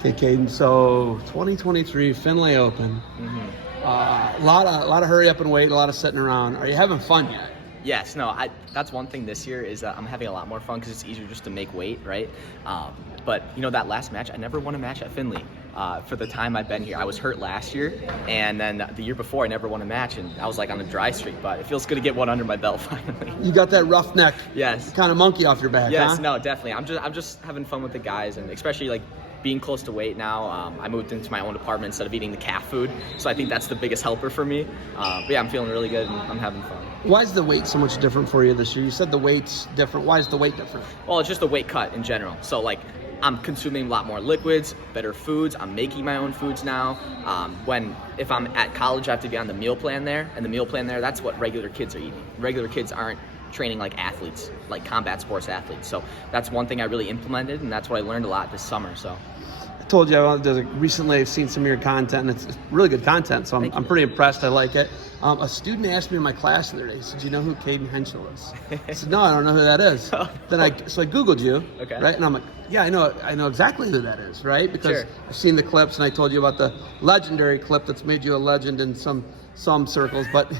Okay, Cayden. So 2023 Finlay Open. A lot of hurry up and wait, a lot of sitting around. Are you having fun yet? Yes, no, that's one thing this year is that I'm having a lot more fun because it's easier just to make weight, right? But, that last match, I never won a match at Finley. For the time I've been here, I was hurt last year, and then the year before I never won a match, and I was like on a dry streak, but it feels good to get one under my belt finally. You got that roughneck Yes. kind of monkey off your back, Yes, huh? no, definitely. I'm just having fun with the guys, and especially like being close to weight now. I moved into my own apartment instead of eating the calf food, so I think that's the biggest helper for me. But yeah, I'm feeling really good, and I'm having fun. Why is the weight so much different for you this year? You said the weight's different. Why is the weight different? Well, it's just a weight cut in general. So like, I'm consuming a lot more liquids, better foods. I'm making my own foods now. If I'm at college, I have to be on the meal plan there, and the meal plan there, that's what regular kids are eating. Regular kids aren't training like athletes, like combat sports athletes. So that's one thing I really implemented, and that's what I learned a lot this summer. So I told you recently I've seen some of your content, and it's really good content, so I'm pretty impressed. I like it. A student asked me in my class the other day, he said, "Do you know who Cayden Henschel is?" I said, "No, I don't know who that is." So I Googled you, okay, right? And I'm like, yeah, I know exactly who that is, right? Because sure. I've seen the clips, and I told you about the legendary clip that's made you a legend in some circles. But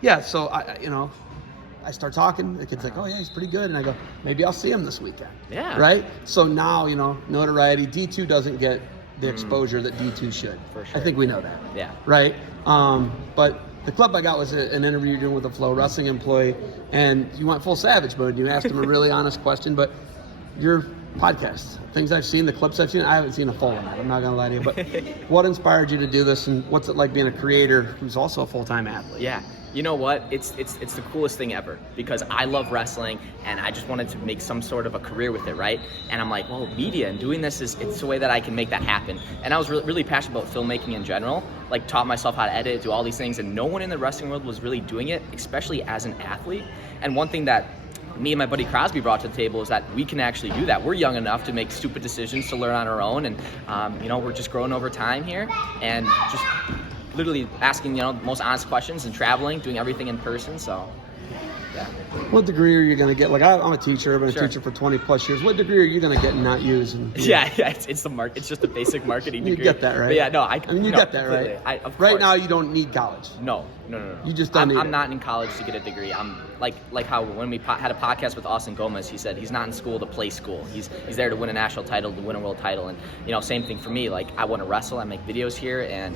yeah, so I start talking, the kid's like, "Oh yeah, he's pretty good," and I go, "Maybe I'll see him this weekend." Yeah. Right? So now, notoriety, D2 doesn't get the exposure that D2 should. For sure. I think we know that. Yeah. Right? But the clip I got was an interview you're doing with a Flow Wrestling employee, and you went full savage mode. You asked him a really honest question, but your podcast, things I've seen, the clips I've seen, I haven't seen a full one. I'm not going to lie to you, but what inspired you to do this, and what's it like being a creator who's also a full-time athlete? Yeah. You know what? It's the coolest thing ever because I love wrestling and I just wanted to make some sort of a career with it, right? And I'm like, well, media and doing this it's a way that I can make that happen. And I was really passionate about filmmaking in general, like taught myself how to edit, do all these things, and no one in the wrestling world was really doing it, especially as an athlete. And one thing that me and my buddy Crosby brought to the table is that we can actually do that. We're young enough to make stupid decisions, to learn on our own, and we're just growing over time here and just literally asking the most honest questions and traveling, doing everything in person. So yeah. What degree are you going to get? Like I'm a teacher. I've been Sure. a teacher for 20 plus years. What degree are you going to get and not use? Yeah, it's the it's just a basic marketing degree. You get that, right? But yeah, no, you get that, completely. right? Of right course. now, you don't need college. No. You just don't need I'm it. not in college to get a degree. I'm like how when we had a podcast with Austin Gomez, he said he's not in school to play school. He's there to win a national title, to win a world title. And same thing for me. Like I want to wrestle, I make videos here, and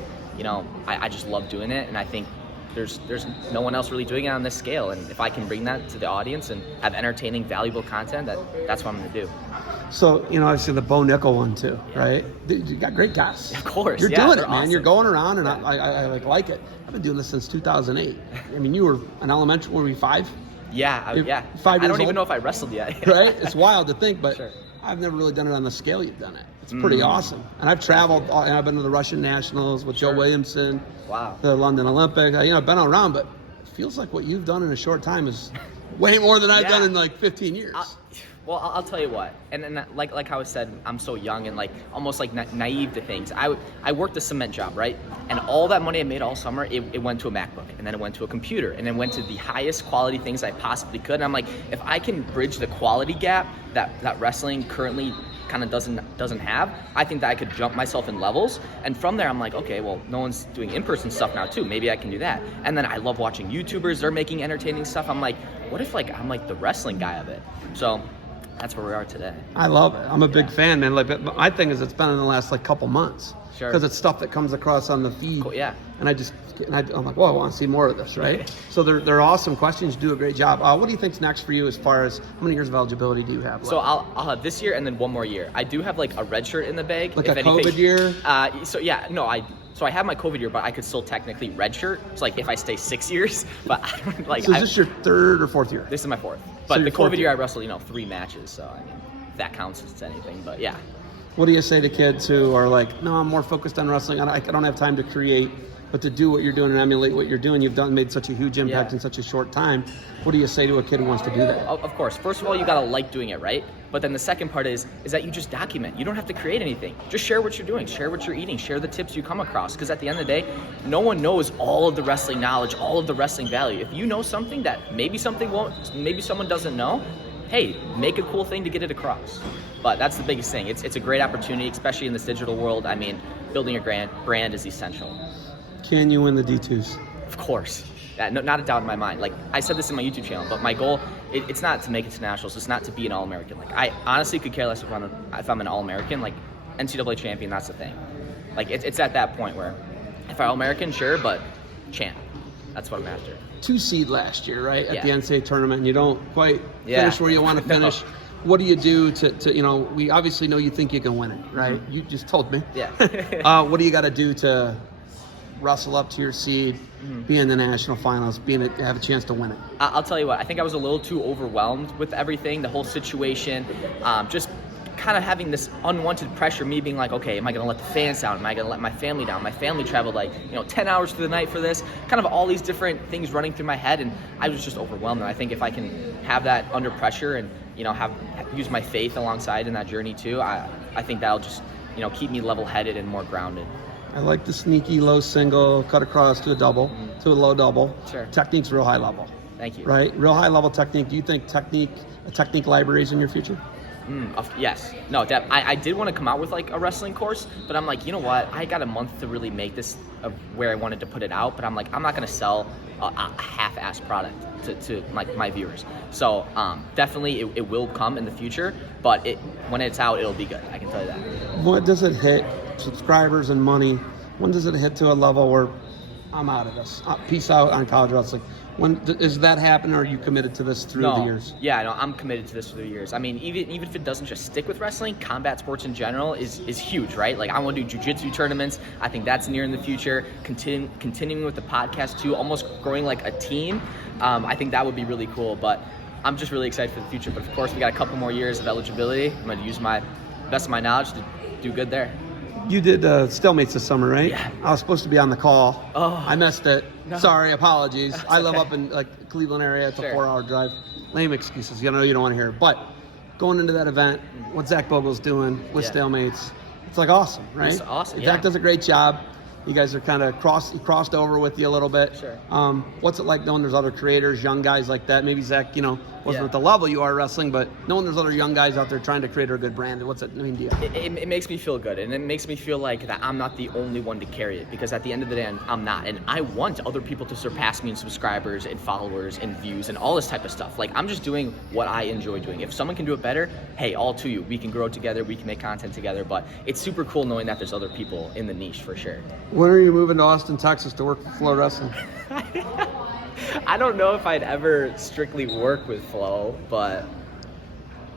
I just love doing it. And I think there's no one else really doing it on this scale. And if I can bring that to the audience and have entertaining, valuable content, that's what I'm going to do. So, I've the Bo Nickel one too, right? You got great guys. Of course. You're yeah, doing it, man. awesome. You're going around, and I like it. I've been doing this since 2008. I mean, you were an elementary, were we 5? Yeah, yeah. 5 years I don't old? even know if I wrestled yet. Right? It's wild to think, but Sure. I've never really done it on the scale you've done it. It's pretty awesome. And I've traveled, and I've been to the Russian Nationals with Joe Williamson. Wow. The London Olympics. I've been around, but it feels like what you've done in a short time is way more than I've done in like 15 years. I'll tell you what, and like how I said, I'm so young and like almost like naive to things. I worked a cement job, right? And all that money I made all summer, it went to a MacBook, and then it went to a computer, and then went to the highest quality things I possibly could. And I'm like, if I can bridge the quality gap that wrestling currently kind of doesn't have, I think that I could jump myself in levels. And from there, I'm like, okay, well, no one's doing in-person stuff now too. Maybe I can do that. And then I love watching YouTubers. They're making entertaining stuff. I'm like, what if I'm like the wrestling guy of it? So that's where we are today. I love it. I'm a big fan, man. But my thing is, it's been in the last couple months. Sure. Because it's stuff that comes across on the feed. Cool, yeah. And I'm like, whoa, I want to see more of this, right? So they're awesome questions. You do a great job. What do you think's next for you as far as how many years of eligibility do you have left? So I'll have this year and then one more year. I do have like a red shirt in the bag. Like a COVID year? So I have my COVID year, but I could still technically redshirt. It's like if I stay 6 years, but I don't like. So is this your 3rd or 4th year? This is my 4th. But So the your 4th COVID year year. I wrestled, 3 matches. So I mean, if that counts as anything. But yeah. What do you say to kids who are like, no, I'm more focused on wrestling. I don't have time to create, but to do what you're doing and emulate what you're doing, made such a huge impact in such a short time. What do you say to a kid who wants to do that? Of course. First of all, you gotta like doing it, right? But then the second part is that you just document. You don't have to create anything. Just share what you're doing, share what you're eating, share the tips you come across. Because at the end of the day, no one knows all of the wrestling knowledge, all of the wrestling value. If you know something that maybe someone doesn't know, hey, make a cool thing to get it across. But that's the biggest thing. It's a great opportunity, especially in this digital world. I mean, building a brand is essential. Can you win the D2s? Of course. Not a doubt in my mind. Like, I said this in my YouTube channel, but my goal, it's not to make it to nationals. It's not to be an All-American. Like, I honestly could care less if I'm an All-American. Like, NCAA champion, that's the thing. Like, it's at that point where if I'm All-American, sure, but champ. That's what I'm after. 2 seed last year, right? At Yeah. the NCAA tournament, and you don't quite finish where you want to finish. What do you do to we obviously know you think you can win it, right? Mm-hmm. You just told me. Yeah. What do you got to do to wrestle up to your seed, be in the national finals, have a chance to win it? I'll tell you what, I think I was a little too overwhelmed with everything, the whole situation, just kind of having this unwanted pressure, me being like, okay, am I going to let the fans down? Am I going to let my family down? My family traveled 10 hours through the night for this, kind of all these different things running through my head, and I was just overwhelmed. And I think if I can have that under pressure and, use my faith alongside in that journey too, I think that'll just, keep me level-headed and more grounded. I like the sneaky low single, cut across to a double, to a low double. Sure. Technique's real high level. Thank you. Right? Real high level technique. Do you think a technique library is in your future? Yes. No, I did want to come out with like a wrestling course, but I'm like, you know what? I got a month to really make this where I wanted to put it out, but I'm like, I'm not going to sell a half-assed product to my viewers. So definitely it will come in the future, but when it's out, it'll be good. I can tell you that. What does it hit, subscribers and money? When does it hit to a level where I'm out of this? Peace out on college wrestling. When is that happen, or are you committed to this through the years? Yeah, no, I'm committed to this through the years. I mean, even if it doesn't just stick with wrestling, combat sports in general is huge, right? Like, I want to do jiu-jitsu tournaments. I think that's near in the future. Continuing with the podcast too, almost growing like a team. I think that would be really cool. But I'm just really excited for the future. But of course, we got a couple more years of eligibility. I'm going to use my best of my knowledge to do good there. You did Stalemates this summer, right? Yeah. I was supposed to be on the call. Oh. I missed it. No. Sorry, apologies. I live okay. up in Cleveland area. It's Sure. a 4-hour drive. Lame excuses. You know you don't want to hear. But going into that event, what Zach Bogle's doing with Stalemates, it's like awesome, right? It's awesome. Zach does a great job. You guys are kind of crossed over with you a little bit. Sure. What's it like knowing there's other creators, young guys like that? Maybe Zach, wasn't at the level you are wrestling, but knowing there's other young guys out there trying to create a good brand. What's it mean to you? It makes me feel good, and it makes me feel like that I'm not the only one to carry it, because at the end of the day, I'm not. And I want other people to surpass me in subscribers and followers and views and all this type of stuff. Like, I'm just doing what I enjoy doing. If someone can do it better, hey, all to you. We can grow together. We can make content together. But it's super cool knowing that there's other people in the niche for sure. When are you moving to Austin, Texas to work for Flow Wrestling? I don't know if I'd ever strictly work with Flo, but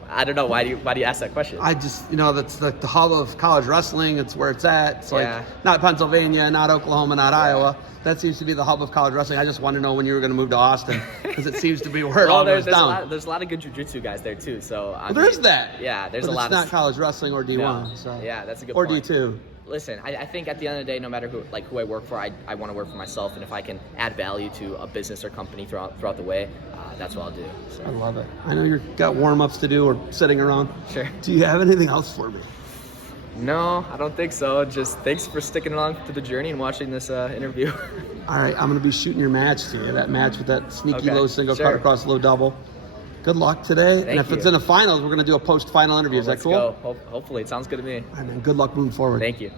I don't know. Why do you ask that question? I just, that's the hub of college wrestling. It's where it's at. It's Yeah. like not Pennsylvania, not Oklahoma, not Iowa. That seems to be the hub of college wrestling. I just want to know when you were going to move to Austin, because it seems to be where it all goes down. There's a lot of good jiu-jitsu guys there too. So There's that. Yeah, there's but a lot. It's not college wrestling or D1. No. So. Yeah, that's a good or point. D2. Listen, I think at the end of the day, no matter who I work for, I want to work for myself, and if I can add value to a business or company throughout the way, that's what I'll do. So. I love it. I know you've got warm-ups to do or sitting around. Sure. Do you have anything else for me? No, I don't think so. Just thanks for sticking along to the journey and watching this interview. All right, I'm going to be shooting your match to you. That match with that sneaky Okay, low single sure. cut across low double. Good luck today. And if it's in the finals, we're going to do a post-final interview. Is that Let's cool? go. Hopefully. It sounds good to me. All right, man. Good luck moving forward. Thank you.